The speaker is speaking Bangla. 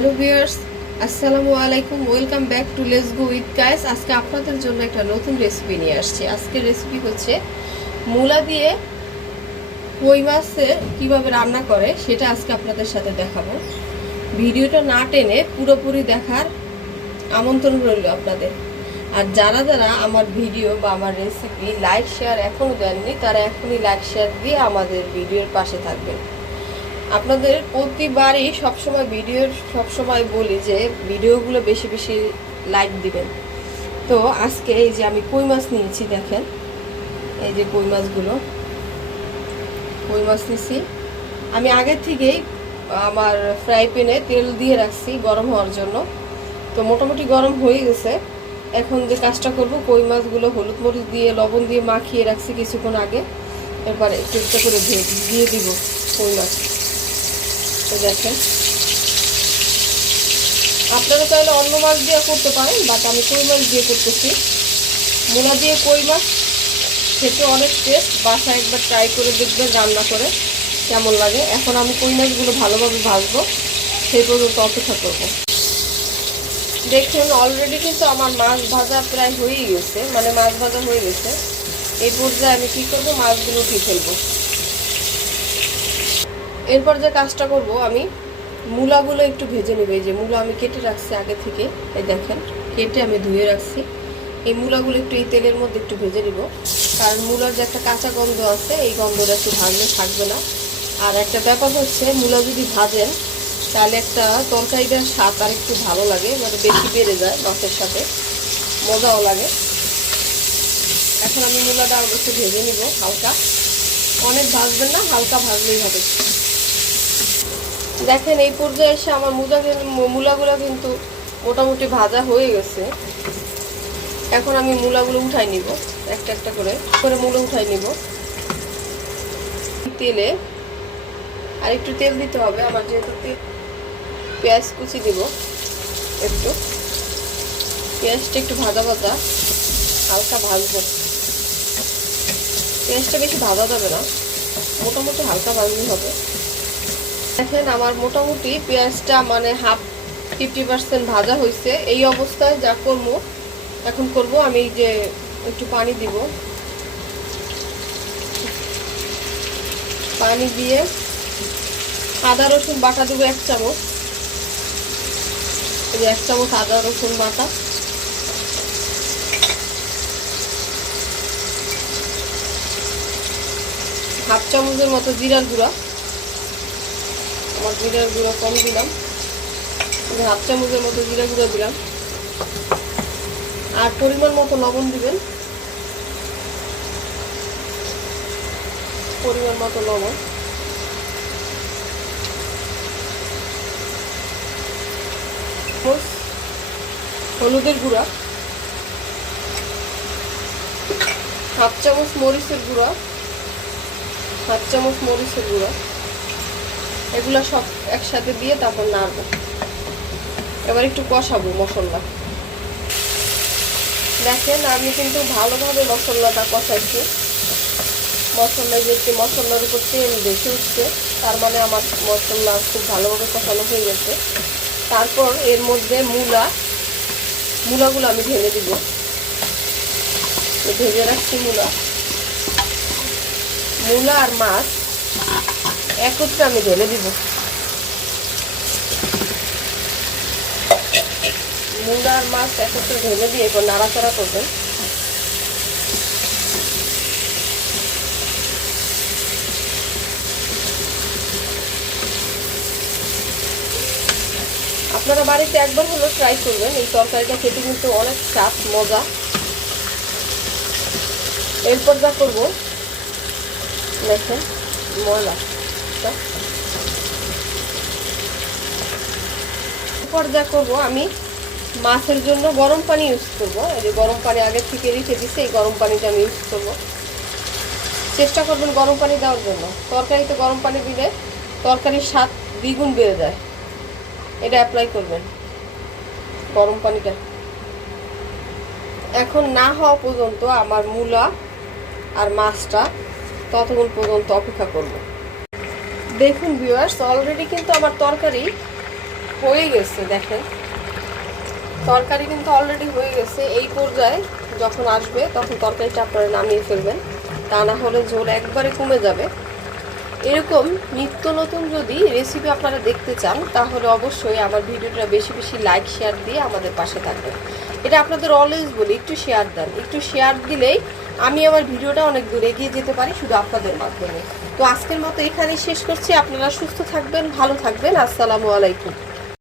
হ্যালো ভিউয়ার্স, আসসালামু আলাইকুম, welcome back to let's go with guys. আজকে আপনাদের জন্য একটা নতুন রেসিপি নিয়ে আসছি। আজকের রেসিপি হচ্ছে মূলা দিয়ে কই মাছের কীভাবে রান্না করে সেটা আজকে আপনাদের সাথে দেখাবো। ভিডিওটা না টেনে পুরোপুরি দেখার আমন্ত্রণ রইল আপনাদের। আর যারা যারা আমার ভিডিও বা আমার রেসিপি লাইক শেয়ার এখনও দেননি, তারা এখনই লাইক শেয়ার দিয়ে আমাদের ভিডিওর পাশে থাকবেন। আপনাদের প্রতিবারই সবসময় ভিডিওর সবসময় বলি যে ভিডিওগুলো বেশি বেশি লাইক দিবেন। তো আজকে এই যে আমি কই মাছ নিয়েছি দেখেন, এই যে কই মাছগুলো। কই মাছ নিয়েছি আমি আগের থেকেই আমার ফ্রাই প্যানে তেল দিয়ে রাখছি গরম হওয়ার জন্য। তো মোটামুটি গরম হয়ে গেছে। এখন যে কাজটা করব, কই মাছগুলো হলুদ মরিচ দিয়ে, লবণ দিয়ে মাখিয়ে রাখছি কিছুক্ষণ আগে। এরপরে একটু একটু করে দিয়ে দিব কই মাছ। তো দেখেন। আপনারা চাইলে অন্য মাছ দিয়ে করতে পারেন বাট আমি কই মাছ দিয়ে করতেছি? মূলা দিয়ে কই মাছ? খেতে অনেক টেস্ট বাসায় একবার ট্রাই করে দেখবেন রান্না করে, কেমন লাগে। এখন আমি কই মাছগুলো ভালোভাবে ভাজবো, সেই পর্যন্ত অপেক্ষা করব। দেখুন অলরেডি কিন্তু আমার মাছ ভাজা প্রায় হয়েই গেছে মানে মাছ ভাজা হয়ে গেছে। এই পর্যায়ে আমি কী করব? মাছগুলো উঠিয়ে ফেলব। এরপর যে কাজটা করব, আমি মূলাগুলো একটু ভেজে নেবে। যে মূলা আমি কেটে রাখছি আগে থেকে, এই দেখেন, কেটে আমি ধুয়ে রাখছি। এই মূলাগুলো একটু এই তেলের মধ্যে একটু ভেজে নিব। কারণ মূলার যে একটা কাঁচা গন্ধ আছে, এই গন্ধটা একটু ভাজলে থাকবে না। আর একটা ব্যাপার হচ্ছে, মূলা যদি ভাজেন, তাহলে একটা তরকারিটার স্বাদ আর একটু ভালো লাগে মানে বেশি বেড়ে যায় মাছের সাথে। মজাও লাগে। এখন আমি মূলাটা আরও একটু ভেজে নিব হালকা। অনেক ভাজবেন না, হালকা ভাজলেই হবে। দেখেন এই পর্যায়ে এসে আমার মুজা মূলাগুলো কিন্তু মোটামুটি ভাজা হয়ে গেছে। এখন আমি মূলাগুলো উঠাই নিব, একটা একটা করে। করে মূলো উঠাই নিব। তেলে আর একটু তেল দিতে হবে, আমার যেহেতু পেঁয়াজ কুচি দিব একটু। পেঁয়াজটা একটু ভাজা ভাজা, হালকা ভাজবো। পেঁয়াজটা বেশি ভাজা যাবে না, মোটামুটি হালকা ভাজলেই হবে। দেখেন আমার মোটামুটি পেঁয়াজটা মানে হাফ ফিফটি পার্সেন্ট ভাজা হয়েছে। এই অবস্থায় যা করব, এখন করব, আমি যে একটু পানি দিব। পানি দিয়ে আদা, রসুন বাটা দেবো এক চামচ। এই এক চামচ আদা, রসুন বাটা। হাফ চামচের মতো জিরার গুঁড়া। আমার জিরার গুঁড়ো কম দিলাম। হাফ চামচের মতো জিরা গুঁড়ো দিলাম। আর পরিমাণ মতো লবণ দিবেন। পরিমাণ মতো লবণ। হলুদের গুঁড়া। হাফ চামচ মরিচের গুঁড়া। হাফ চামচ মরিচের গুঁড়া। এগুলো সব একসাথে দিয়ে তারপর নাড়বো। এবার একটু কষাবো মশলা। দেখেন, আমি কিন্তু ভালোভাবে মশলাটা কষাইছি মশলায় যেতে মশলার উপর তেল দেখে উঠছে, তার মানে আমার মশলা খুব ভালোভাবে কষানো হয়ে গেছে। তারপর এর মধ্যে মূলা, মূলাগুলো আমি ঢেলে দিব। ভেজে রাখছি মূলা। মূলা আর মাছ একত্রে আমি ঢেলে দিব। মূলা আর মাছ একত্রে ঢেলে দিয়ে এরপর নাড়াচাড়া করবেন। আপনারা বাড়িতে একবার হলো ট্রাই করবেন, এই তরকারিটা খেতে কিন্তু অনেক স্বাদ, মজা। এরপর যা করব, দেখেন, ময়লা। এরপর যা করব আমি মাছের জন্য গরম পানি ইউজ করব। এই যে গরম পানি আগে থেকে রেখে দিচ্ছে এই গরম পানিটা আমি ইউজ করব। চেষ্টা করবেন গরম পানি দেওয়ার জন্য। তরকারিতে গরম পানি দিলে তরকারির স্বাদ দ্বিগুণ বেড়ে যায়। এটা অ্যাপ্লাই করবেন। গরম পানিটা। এখন না হওয়া পর্যন্ত আমার মূলা আর মাছটা ততক্ষণ পর্যন্ত অপেক্ষা করব। দেখুন ভিউয়ার্স অলরেডি কিন্তু আমার তরকারি হয়ে গেছে, দেখেন। তরকারি কিন্তু অলরেডি হয়ে গেছে। এই পর্যায়ে যখন আসবে, তখন তরকারিটা আপনারা নামিয়ে ফেলবেন। তা না হলে ঝোল একবারে কমে যাবে। এরকম নিত্য নতুন যদি রেসিপি আপনারা দেখতে চান, তাহলে অবশ্যই আমার ভিডিওটা বেশি বেশি লাইক শেয়ার দিয়ে আমাদের পাশে থাকবেন। এটা আপনাদের অলওয়েজ বলি, একটু শেয়ার দেন। একটু শেয়ার দিলেই আমি আমার ভিডিওটা অনেক দূর এগিয়ে যেতে পারি শুধু আপনাদের মাধ্যমে। তো আজকের মতো এখানেই শেষ করছি। আপনারা সুস্থ থাকবেন, ভালো থাকবেন। আসসালামু আলাইকুম।